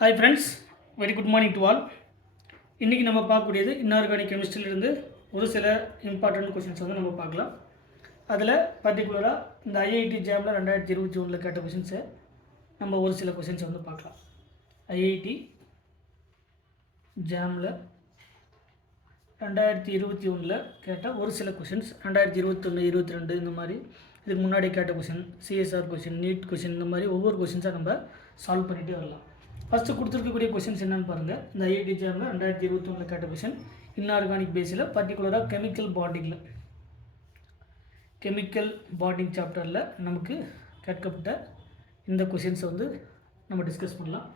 Hi friends, very good morning to all. இன்றைக்கி நம்ம பார்க்கக்கூடியது இன்ஆர்கானிக் கெமிஸ்ட்ரியிலிருந்து ஒரு சில இம்பார்ட்டன்ட் கொஷின்ஸ் வந்து நம்ம பார்க்கலாம். அதில் பர்டிகுலராக இந்த ஐஐடி ஜாமில் 2021 கேட்ட கொஷின்ஸை நம்ம ஒரு சில கொஷின்ஸை வந்து பார்க்கலாம். ஐஐடி ஜாமில் 2021 கேட்ட ஒரு சில கொஷின்ஸ், 2021, 22 இந்த மாதிரி இதுக்கு முன்னாடி கேட்ட question, CSR question, NEET question, இந்த மாதிரி ஒவ்வொரு கொஷின்ஸாக நம்ம சால்வ் பண்ணிகிட்டே வரலாம். ஃபஸ்ட்டு கொடுத்துருக்கக்கூடிய கொஷின்ஸ் என்னென்னு பாருங்கள். இந்த ஐஐடி ஜாமில் 2021 கேட்ட கொஷின் இன்ஆர்கானிக் பேஸில் பர்டிகுலராக கெமிக்கல் பாண்டிங் சாப்டரில் நமக்கு கேட்கப்பட்ட இந்த கொஷின்ஸை வந்து நம்ம டிஸ்கஸ் பண்ணலாம்.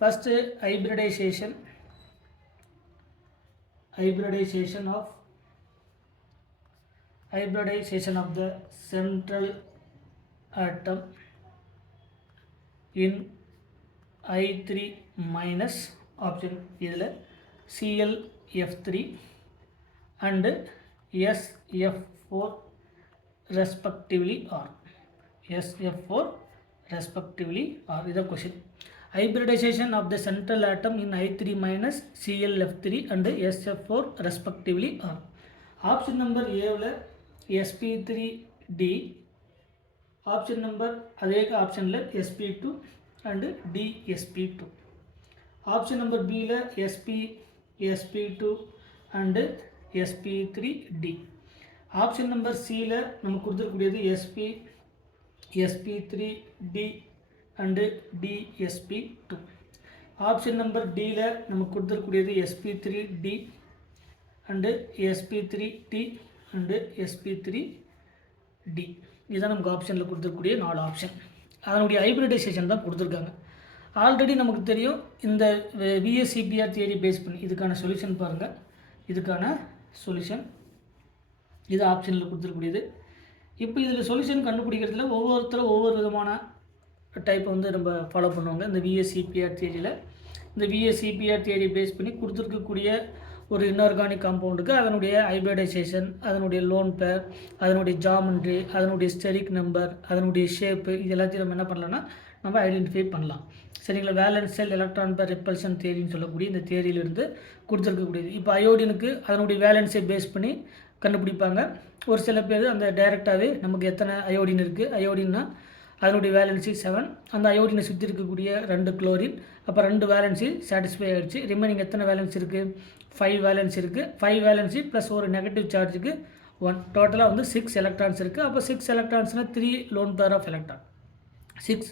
First hybridisation of the central atom in I3 minus option இதில் ClF3 and SF4 respectively are இது question. Hybridization of the central atom in I3 minus ClF3 and SF4 respectively are. Option number A sp3d, option number அதே ஆப்ஷனில் sp2 and dsp2, option number B sp2 and sp3d, option number C நமக்கு கொடுத்துருக்கூடியது sp3d and dsp2, option number D நமக்கு கொடுத்துருக்கூடியது sp3d and sp3t and sp3d. இதுதான் நமக்கு ஆப்ஷனில் கொடுத்துருக்கூடிய 4 option. அதனுடைய hybridisation தான் கொடுத்துருக்காங்க. ஆல்ரெடி நமக்கு தெரியும் இந்த விஎஸ்சிபிஆர் தியரி பேஸ் பண்ணி இதுக்கான சொல்யூஷன் பாருங்கள். இதுக்கான சொல்யூஷன் இது ஆப்ஷனில் கொடுத்துருக்கூடியது. இப்போ இதில் சொல்யூஷன் கண்டுபிடிக்கிறதுல ஒவ்வொருத்தரும் ஒவ்வொரு விதமான டைப்பை வந்து நம்ம ஃபாலோ பண்ணுவாங்க. இந்த விஎஸ்சிபிஆர் தியரியில் இந்த விஎஸ்சிபிஆர் தியரி பேஸ் பண்ணி கொடுத்துருக்கக்கூடிய ஒரு இன்ஆர்கானிக் காம்பவுண்டுக்கு அதனுடைய ஹைப்ரிடைசேஷன், அதனுடைய லோன் பேர், அதனுடைய ஜாமெண்ட்ரி, அதனுடைய ஸ்டெரிக் நம்பர், அதனுடைய ஷேப்பு, இது எல்லாத்தையும் நம்ம என்ன பண்ணலாம்னா நம்ம ஐடென்டிஃபை பண்ணலாம். சரிங்களா? வேலன்ஸ் செல் எலக்ட்ரான் பேர் ரிப்பல்ஷன் தியரின்னு சொல்லக்கூடிய இந்த தியரியிலிருந்து கொடுத்துருக்கக்கூடியது. இப்போ அயோடினுக்கு அதனுடைய வேலன்ஸை பேஸ் பண்ணி கண்டுபிடிப்பாங்க. ஒரு சில பேர் அந்த டைரெக்டாகவே நமக்கு எத்தனை அயோடின் இருக்குது, அயோடின்னா அதனுடைய வேலன்சி 7, அந்த அயோடினை சுற்றி இருக்கக்கூடிய 2 குளோரின், அப்போ 2 வேலன்சி சாட்டிஸ்ஃபை ஆகிடுச்சு. ரிமைனிங் எத்தனை வேலன்சி இருக்குது? 5 வேலன்சி இருக்குது. 5 வேலன்சி ப்ளஸ் ஒரு நெகட்டிவ் சார்ஜுக்கு 1, டோட்டலாக வந்து 6 எலக்ட்ரான்ஸ் இருக்குது. அப்போ 6 எலக்ட்ரான்ஸ்னால் 3 lone pair of electron. 6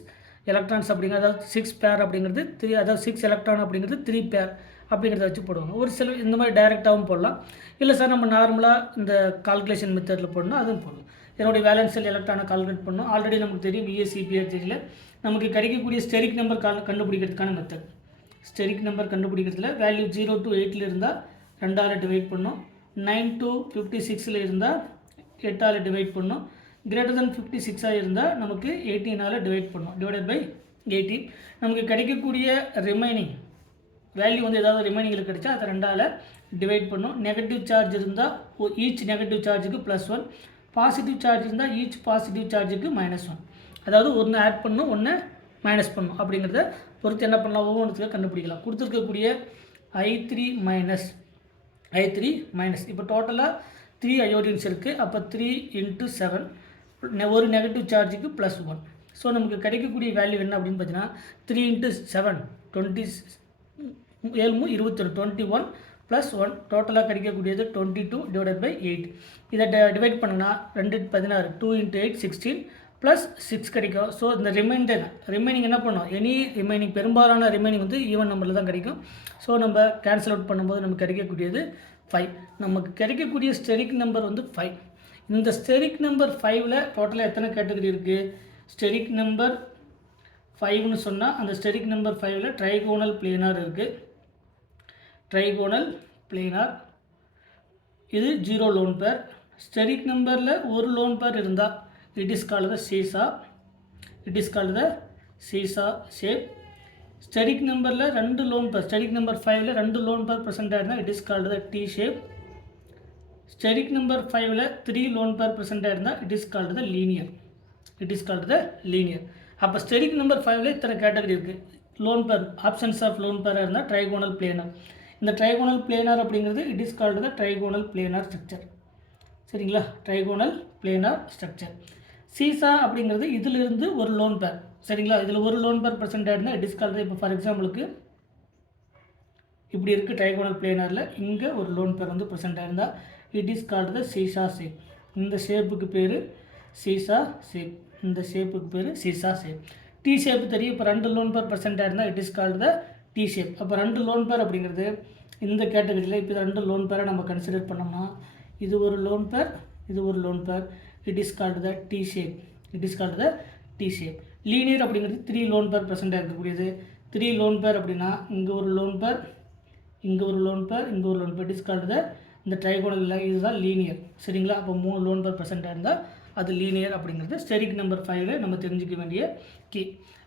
electrons அப்படிங்கிறது, அதாவது 6 பேர் அப்படிங்கிறது 3, அதாவது 6 எலக்ட்ரான் அப்படிங்கிறது 3 பேர் அப்படிங்கிறத வச்சு போடுவாங்க. ஒரு சில இந்த மாதிரி டைரெக்டாகவும் போடலாம். இல்லை சார் நம்ம நார்மலாக இந்த கால்குலேஷன் மெத்தடில் போடணும், அதுவும் போடணும். என்னுடைய வேலன்ஸ் செல் எலக்ட்ரானை கால்குலேட் பண்ணணும். ஆல்ரெடி நமக்கு தெரியும் விஎஸ்சிபிஆர் தெரியல நமக்கு கிடைக்கக்கூடிய ஸ்டெரிக் நம்பர் கண்டுபிடிக்கிறதுக்கான மெத்தட். ஸ்டெரிக் நம்பர் கண்டுபிடிக்கிறதுல வேல்யூ 0 to 8 இருந்தால் 2ஆல் டிவைட் பண்ணணும், 9 to 56 இருந்தால் 8ஆல் டிவைட் பண்ணணும், கிரேட்டர் தென் 56 இருந்தால் நமக்கு 18ஆல் டிவைட் பண்ணணும், டிவைடட் பை 18. நமக்கு கிடைக்கக்கூடிய ரிமைனிங் வேல்யூ வந்து ஏதாவது ரிமைனிங்கில் கிடைச்சா அதை 2ஆல் டிவைட் பண்ணணும். நெகட்டிவ் சார்ஜ் இருந்தால் ஈச் நெகட்டிவ் சார்ஜுக்கு +1, பாசிட்டிவ் சார்ஜ் இருந்தால் ஈச் பாசிட்டிவ் சார்ஜுக்கு -1. அதாவது ஒன்று ஆட் பண்ணணும், ஒன்று மைனஸ் பண்ணணும். அப்படிங்கிறத பொறுத்து என்ன பண்ணலாம், ஒவ்வொன்றுத்துக்கு கண்டுபிடிக்கலாம். கொடுத்துருக்கக்கூடிய I3 மைனஸ் இப்போ டோட்டலாக 3 அயோடின்ஸ் இருக்குது. அப்போ 3 × 7, ஒரு நெகட்டிவ் சார்ஜுக்கு +1. ஸோ நமக்கு கிடைக்கக்கூடிய வேல்யூ என்ன அப்படின்னு பார்த்தீங்கன்னா 3 × 7 21 +1, டோட்டலாக கிடைக்கக்கூடியது 22 டிவைடட் பை 8. இதை டிவைட் பண்ணினா 2 16, 2 × 8 16 +6 கிடைக்கும். ஸோ இந்த ரிமைனிங் என்ன பண்ணோம், எனி ரிமைனிங் பெரும்பாலான ரிமைனிங் வந்து ஈவன் நம்பரில் தான் கிடைக்கும். ஸோ நம்ம கேன்சல் அவுட் பண்ணும்போது நமக்கு கிடைக்கக்கூடியது 5. நமக்கு கிடைக்கக்கூடிய ஸ்டெரிக் நம்பர் வந்து 5. இந்த ஸ்டெரிக் நம்பர் 5ல் டோட்டலாக எத்தனை கேட்டகரி இருக்குது? ஸ்டெரிக் நம்பர் 5ன்னு சொன்னால் அந்த ஸ்டெரிக் நம்பர் 5ல் ட்ரைகோனல் பிளேனார் இருக்குது. ட்ரைகோனல் பிளேனார் இது 0 லோன் பேர். ஸ்டெரிக் நம்பரில் ஒரு லோன் பேர் இருந்தால் it is called the seesaw shape. Steric நம்பரில் 2 லோன் பேர், ஸ்டெரிக் நம்பர் 5ல் 2 லோன் பேர் ப்ரெசென்ட் ஆகிருந்தால் it is called the T shape. Steric number 5ல் 3 லோன் பேர் ப்ரெசென்ட் ஆகிருந்தால் it is called the linear. அப்போ steric number 5ல் இத்தனை category இருக்குது. Lone pair options of loan பேராக இருந்தால் ட்ரைகோனல் பிளேனர். இந்த ட்ரைகோனல் பிளேனர் அப்படிங்கிறது it is called the trigonal planar structure. சரிங்களா, ட்ரைகோனல் பிளேனர் ஸ்ட்ரக்சர். சீசா அப்படிங்கிறது இதிலிருந்து ஒரு லோன் பேர். சரிங்களா, இதில் ஒரு லோன் பேர் ப்ரெசென்ட் ஆகிருந்தால் இட் இஸ் கால்டு, இப்போ ஃபார் எக்ஸாம்பிளுக்கு இப்படி இருக்குது ட்ரைகோனல் பிளேனரில், இங்கே ஒரு லோன் பேர் வந்து ப்ரெசென்ட் ஆகிருந்தால் it is called the seesaw shape. இந்த ஷேப்புக்கு பேர் சீசா ஷேப். இந்த ஷேப்புக்கு பேர் சீசா ஷேப். டி ஷேப் தெரியும். இப்போ 2 லோன் பேர் ப்ரெசென்ட் ஆகிருந்தால் it is called the T shape. அப்போ 2 லோன் பேர் அப்படிங்கிறது இந்த கேட்டகரியில் இப்போ 2 லோன் பேரை நம்ம கன்சிடர் பண்ணோம்னா இது ஒரு லோன் பேர், இது ஒரு lone pair. It is called the T shape. It is called the T shape. Linear அப்படிங்கிறது 3 லோன் பேர் ப்ரெசென்ட் இருக்கக்கூடியது. 3 லோன் பேர் அப்படின்னா இங்கே ஒரு லோன் பேர், இங்கே ஒரு லோன் பேர், இங்கே ஒரு lone pair. It is called த இந்த ட்ரைகோனல் இல்லை, இதுதான் லீனியர். சரிங்களா, அப்போ 3 லோன் பேர் ப்ரெசென்ட் இருந்தால் அது லீனியர் அப்படிங்கிறது ஸ்டெரிக் நம்பர் 5 நம்ம தெரிஞ்சிக்க வேண்டிய கீ.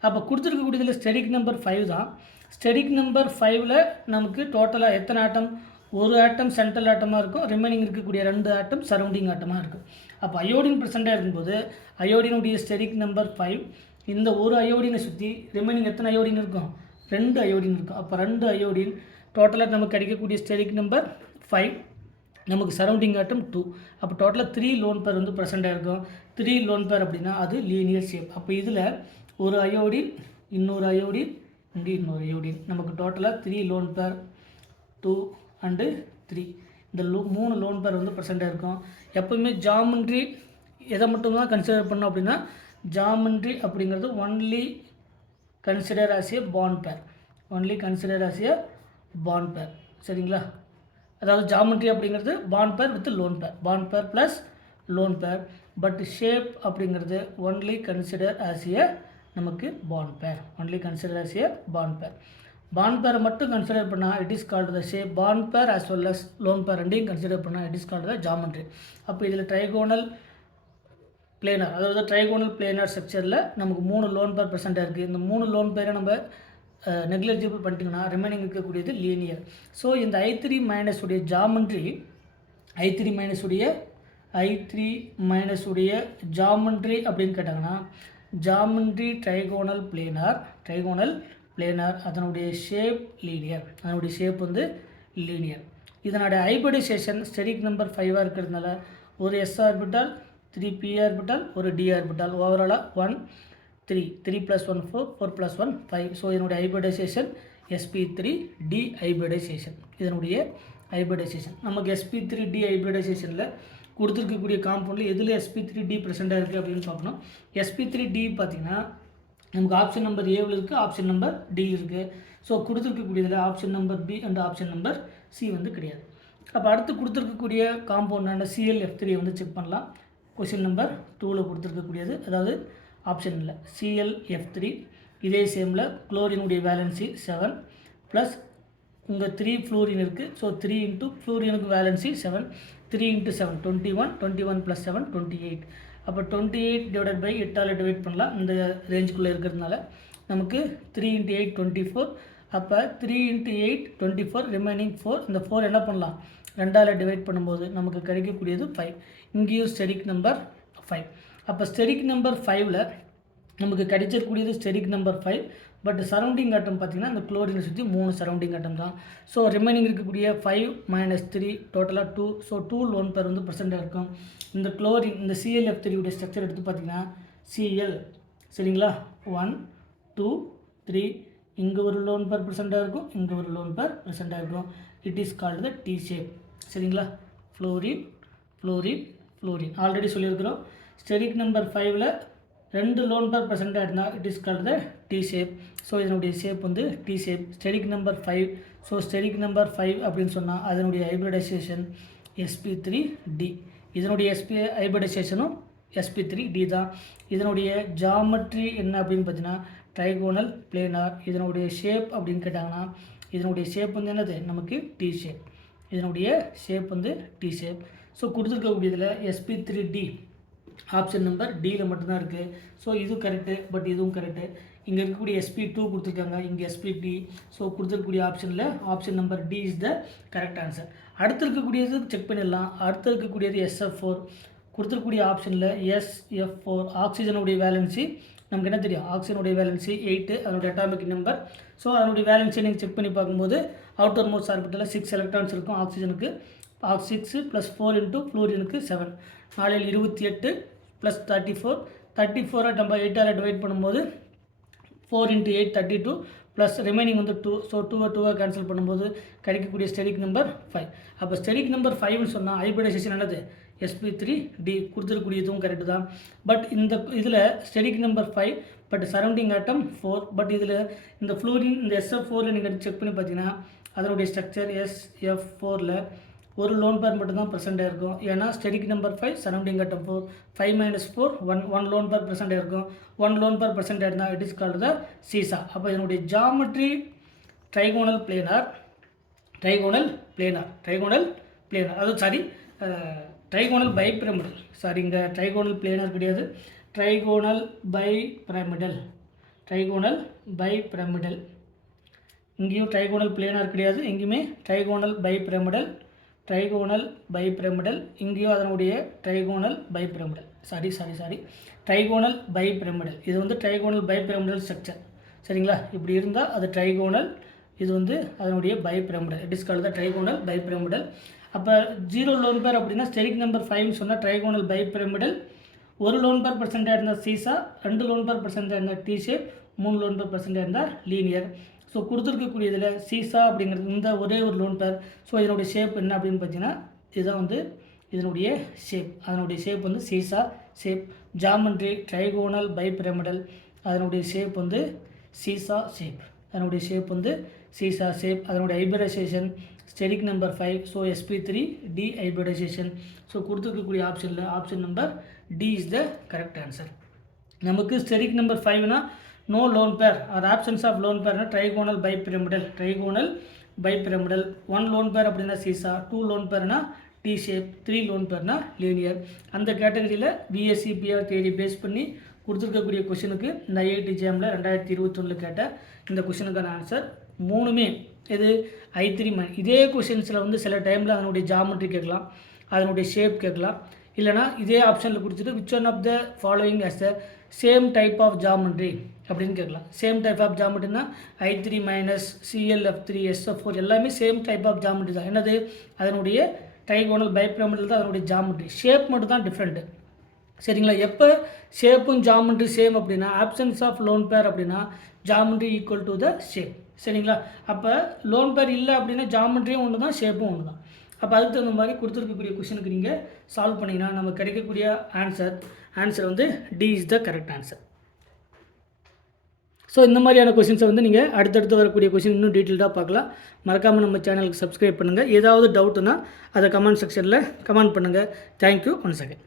அப்போ கொடுத்துருக்கக்கூடியதில் ஸ்டெரிக் நம்பர் 5 தான். ஸ்டெரிக் நம்பர் 5ல் நமக்கு டோட்டலாக எத்தனை ஆட்டம்? ஒரு ஆட்டம் சென்ட்ரல் ஆட்டமாக இருக்கும், ரிமைனிங் இருக்கக்கூடிய 2 ஆட்டம் சரௌண்டிங் ஆட்டமாக இருக்கும். அப்போ அயோடின் ப்ரெசென்ட்டாக இருக்கும்போது அயோடினுடைய ஸ்டெரிக் நம்பர் 5, இந்த ஒரு அயோடினை சுற்றி ரிமைனிங் எத்தனை அயோடின் இருக்கும்? 2 அயோடின் இருக்கும். அப்போ 2 அயோடின் டோட்டலாக நமக்கு கிடைக்கக்கூடிய ஸ்டெரிக் நம்பர் 5, நமக்கு சரௌண்டிங் ஆட்டம் 2. அப்போ டோட்டலாக 3 லோன் பேர் வந்து ப்ரெசென்ட்டாக இருக்கும். 3 லோன் பேர் அப்படின்னா அது லீனியர் ஷேப். அப்போ இதில் ஒரு அயோடின், இன்னொரு அயோடின், இங்கே இன்னொரு அயோடின், நமக்கு டோட்டலாக 3 லோன் பேர், 2 அண்டு 3. இந்த 3 லோன் பேர் வந்து ப்ரெசென்ட்டாக இருக்கும். எப்போவுமே ஜாமெண்ட்ரி எதை மட்டும்தான் கன்சிடர் பண்ணோம் அப்படின்னா ஜாமெண்ட்ரி அப்படிங்கிறது only consider as a bond pair. Only consider as a bond pair. சரிங்களா, அதாவது ஜாமெண்ட்ரி அப்படிங்கிறது bond pair with lone pair, bond pair plus lone pair. But shape அப்படிங்கிறது ஒன்லி கன்சிடர் ஆஸ் ஏ நமக்கு bond pair. Only consider as a bond pair. Bond பேரை மட்டும் consider பண்ணால் it is called the shape. Bond pair as well as lone pair ரெண்டையும் consider பண்ணால் it is called the geometry. அப்போ இதில் trigonal பிளேனர், அதாவது trigonal பிளேனர் ஸ்ட்ரக்சரில் நமக்கு 3 லோன் பேர் ப்ரெசென்ட்டாக இருக்குது. இந்த 3 லோன் பேரை நம்ம நெக்லிஜிபிள் பண்ணிட்டீங்கன்னா ரிமைனிங் இருக்கக்கூடியது லீனியர். ஸோ இந்த I3 மைனஸ் உடைய ஜாமெண்ட்ரி, I3 மைனஸ் உடைய ஜாமெண்ட்ரி அப்படின்னு கேட்டாங்கன்னா ஜாமெண்ட்ரி ட்ரைகோனல் பிளேனர், அதனுடைய ஷேப் லீனியர், அதனுடைய ஷேப் வந்து லீனியர். இதனுடைய ஹைபிரிடைசேஷன் ஸ்டெரிக் நம்பர் 5 இருக்கிறதுனால ஒரு s ஆர்பிட்டால், 3 p ஆர்பிட்டால், ஒரு d ஆர்பிட்டால், ஓவராலாக 1 3, 3 + 1 4, 4 + 1 5. ஸோ இதனுடைய ஹைபிரிடைசேஷன் sp3d ஹைபிரிடைசேஷன். இதனுடைய ஹைபிரிடைசேஷன் நமக்கு sp3d ஹைபிரிடைசேஷனில் கொடுத்துருக்கக்கூடிய காம்பவுண்டில் எதில் sp3d ப்ரெசென்ட்டாக இருக்குது அப்படின்னு பார்க்கணும். sp3d பார்த்திங்கன்னா நமக்கு ஆப்ஷன் நம்பர் ஏவில் இருக்குது, ஆப்ஷன் நம்பர் டியில் இருக்குது. ஸோ கொடுத்துருக்கக்கூடியதில் option number B and option number C வந்து கிடையாது. அப்போ அடுத்து கொடுத்துருக்கக்கூடிய காம்பவுண்டான ClF3 வந்து செக் பண்ணலாம். கொஷின் நம்பர் 2ல் கொடுத்துருக்கக்கூடியது, அதாவது ஆப்ஷனில் ClF3. இதே சேமில் குளோரினுடைய வேலன்சி 7 ப்ளஸ் இங்கே 3 ஃப்ளூரின் இருக்குது. ஸோ 3 இன்ட்டு ஃப்ளூரினுக்கு வேலன்சி 7, 3 × 7 21, 21 + 7 28. அப்போ 28 டிவைடட் பை 8ஆல் டிவைட் பண்ணலாம். இந்த ரேஞ்சுக்குள்ளே இருக்கிறதுனால நமக்கு 3 × 8 24. அப்போ 3 × 8 24, ரிமைனிங் 4. இந்த 4 என்ன பண்ணலாம், 2ஆல் டிவைட் பண்ணும்போது நமக்கு கிடைக்கக்கூடியது 5. இங்கேயும் ஸ்டெரிக் நம்பர் 5. அப்போ ஸ்டெரிக் நம்பர் 5ல் நமக்கு கிடைச்சிருக்கூடியது ஸ்டெரிக் நம்பர் 5. பட் சரௌண்டிங் ஆட்டம் பார்த்திங்கன்னா இந்த குளோரினை சுற்றி 3 சரௌண்டிங் ஆட்டம் தான். ஸோ ரிமைனிங் இருக்கக்கூடிய 5 - 3 டோட்டலாக 2. ஸோ 2 லோன் பேர் வந்து ப்ரெசென்ட்டாக இருக்கும். இந்த குளோரின், இந்த ClF3 உடைய ஸ்ட்ரக்சர் எடுத்து பார்த்திங்கன்னா Cl, சரிங்களா, 1 2 3, இங்கே ஒரு லோன் பேர் ப்ரெசென்ட்டாக இருக்கும், இங்கே ஒரு லோன் பேர் ப்ரெசென்ட்டாக இருக்கும். It is called the T shape. சரிங்களா, ஃப்ளோரின் ஃப்ளோரின் ஃப்ளோரின் ஆல்ரெடி சொல்லியிருக்கிறோம். ஸ்டெரிக் நம்பர் 5ல் 2 லோன் பேர் ப்ரெசென்ட்டாக இருந்தால் it is called the T shape. So இதனுடைய ஷேப் வந்து T shape. Steric number 5. So steric number 5 அப்படின்னு சொன்னால் அதனுடைய ஹைபிரிடைசேஷன் sp3d. இதனுடைய ஹைபிரிடைசேஷனும் sp3d தான். இதனுடைய ஜாமெட்ரி என்ன அப்படின்னு பார்த்தீங்கன்னா ட்ரைகோனல் பிளேனார். இதனுடைய ஷேப் அப்படின்னு கேட்டாங்கன்னா இதனுடைய ஷேப் வந்து என்னது, நமக்கு டி ஷேப். இதனுடைய ஷேப் வந்து டி ஷேப். ஸோ கொடுத்துருக்கக்கூடியதில் sp3d ஆப்ஷன் நம்பர் டியில் மட்டும்தான் இருக்குது. ஸோ இது கரெக்டு, பட் இதுவும் கரெக்டு. இங்கே இருக்கக்கூடிய sp2 கொடுத்துருக்காங்க, இங்கே sp3. ஸோ கொடுத்துருக்கக்கூடிய ஆப்ஷனில் option number D is the correct answer. அடுத்து இருக்கக்கூடியது செக் பண்ணிடலாம். அடுத்து இருக்கக்கூடியது SF4 கொடுத்துருக்கக்கூடிய ஆப்ஷனில் SF4 ஆக்சிஜனுடைய வேலன்சி நமக்கு என்ன தெரியும், ஆக்சிஜனுடைய வேலன்சி 8, அதனுடைய அட்டாமிக் நம்பர். ஸோ அதனுடைய வேலன்சியை நீங்கள் செக் பண்ணி பார்க்கும்போது அவுட்டர் மோஸ்ட் ஆர்பிட்டலில் 6 எலக்ட்ரான்ஸ் இருக்கும் ஆக்சிஜனுக்கு. 6 + 4 × ஃப்ளூரினுக்கு 7, 4 28 + 34. 34 நம்ம 8ஆல் டிவைட் பண்ணும்போது 4 × 8 32 ப்ளஸ் ரிமைனிங் வந்து 2. ஸோ 2 கேன்சல் பண்ணும்போது கிடைக்கக்கூடிய ஸ்டெரிக் நம்பர் 5. அப்போ ஸ்டெரிக் நம்பர் 5ன்னு சொன்னால் ஹைபிரிடைசேஷன் என்னது, sp3d கொடுத்துருக்கூடியதும் கரெக்டு தான். பட் இந்த இதில் steric number 5, but surrounding atom 4. But இதில் இந்த ஃப்ளூரின் இந்த SF4ல் நீங்கள் செக் பண்ணி பார்த்தீங்கன்னா அதனுடைய ஸ்ட்ரக்சர் SF4ல் ஒரு லோன் பேர் மட்டும்தான் ப்ரெசென்ட் ஆகிருக்கும். ஏன்னா steric number 5, surrounding atom 4, 5 - 4 1 lone pair present ஆகிருக்கும். 1 லோன் பேர் ப்ரெசென்ட் ஆயிருந்தால் it is called the seesaw. அப்போ இதனுடைய ஜாமெட்ரி ட்ரைகோனல் பிளேனார், அது சாரி ட்ரைகோனல் பைபிரமிடல். சாரி, இங்கே ட்ரைகோனல் பிளேனார் கிடையாது, ட்ரைகோனல் பைபிரமிடல். இங்கேயும் ட்ரைகோனல் பிளேனார் கிடையாது, எங்கேயுமே ட்ரைகோனல் பைபிரமிடல். இங்கேயும் அதனுடைய ட்ரைகோனல் பைபிரமிடல். Trigonal bipyramidal. இது வந்து ட்ரைகோனல் பைபிரமிடல் ஸ்ட்ரக்சர். சரிங்களா, இப்படி இருந்தால் அது ட்ரைகோனல், இது வந்து அதனுடைய bipyramidal. It is called the trigonal bipyramidal. அப்போ 0 லோன் பேர் அப்படின்னா ஸ்டெரிக் நம்பர் 5ன்னு சொன்னால் trigonal bipyramidal. 1 lone pair present இருந்தால் சீசா, 2 லோன் பேர் ப்ரெசென்ட் இருந்தால் T shape, 3 lone pair present இருந்தால் லீனியர். ஸோ கொடுத்துருக்கக்கூடியதில் சீசா அப்படிங்கிறது இந்த ஒரே ஒரு லோன் பேர். ஸோ இதனுடைய ஷேப் என்ன அப்படின்னு பார்த்தீங்கன்னா இதுதான் வந்து இதனுடைய ஷேப். அதனுடைய ஷேப் வந்து seesaw shape. Geometry trigonal bipyramidal, அதனுடைய ஷேப் வந்து சீசா ஷேப். அதனுடைய hybridization steric number 5. So sp3d hybridization. So கொடுத்துருக்கக்கூடிய ஆப்ஷனில் option number D is the correct answer. நமக்கு ஸ்டெரிக் நம்பர் 5னா no lone pair or absence of lone பேர்னா trigonal bipyramidal. 1 lone pair அப்படின்னா seesaw, 2 lone பேர்னா T shape, 3 lone பேர்னா linear. அந்த கேட்டகரியில் பிஎஸ்சி பிஆர் தியரி பேஸ் பண்ணி கொடுத்துருக்கக்கூடிய கொஷனுக்கு இந்த IIT JAMல 2021 கேட்ட இந்த கொஷனுக்கான ஆன்சர் 3மே இது I3 இதே கொஷின்ஸில் வந்து சில டைமில் அதனுடைய ஜாமெட்ரி கேட்கலாம், அதனுடைய ஷேப் கேட்கலாம். இல்லைனா இதே ஆப்ஷனில் கொடுத்துட்டு which one of the following as the same type of geometry அப்படின்னு கேட்கலாம். Same type of ஜாமெட்ரினா I3 - ClF3 SF4 எல்லாமே சேம் டைப் ஆஃப் ஜாமெட்ரி தான். என்னது, அதனுடைய ட்ரைகோனல் பைபிரமிடல் தான் அதனுடைய ஜாமெட்ரி. ஷேப் மட்டும் தான் டிஃப்ரெண்ட்டு. சரிங்களா, எப்போ ஷேப்பும் ஜாமெட்ரி சேம் அப்படின்னா ஆப்சன்ஸ் ஆஃப் லோன் பேர் அப்படின்னா geometry equal to the shape. சரிங்களா, அப்போ லோன் பேர் இல்லை அப்படின்னா ஜாமெட்ரியும் ஒன்று தான், ஷேப்பும் ஒன்று தான். அப்போ அதுக்கு தகுந்த மாதிரி கொடுத்துருக்கக்கூடிய கொஷனுக்கு நீங்கள் சால்வ் பண்ணிங்கன்னா நமக்கு கிடைக்கக்கூடிய ஆன்சர் வந்து D is the correct answer. So இந்த மாதிரியான கொஷின்ஸை வந்து நீங்கள் அடுத்தடுத்து வரக்கூடிய கொஷின் இன்னும் டீட்டெயில்டாக பார்க்கலாம். மறக்காமல் நம்ம சேனலுக்கு சப்ஸ்கிரைப் பண்ணுங்கள். ஏதாவது டவுட்டுன்னா அதை கமெண்ட் செக்ஷனில் கமெண்ட் பண்ணுங்கள். தேங்க்யூ. Once again.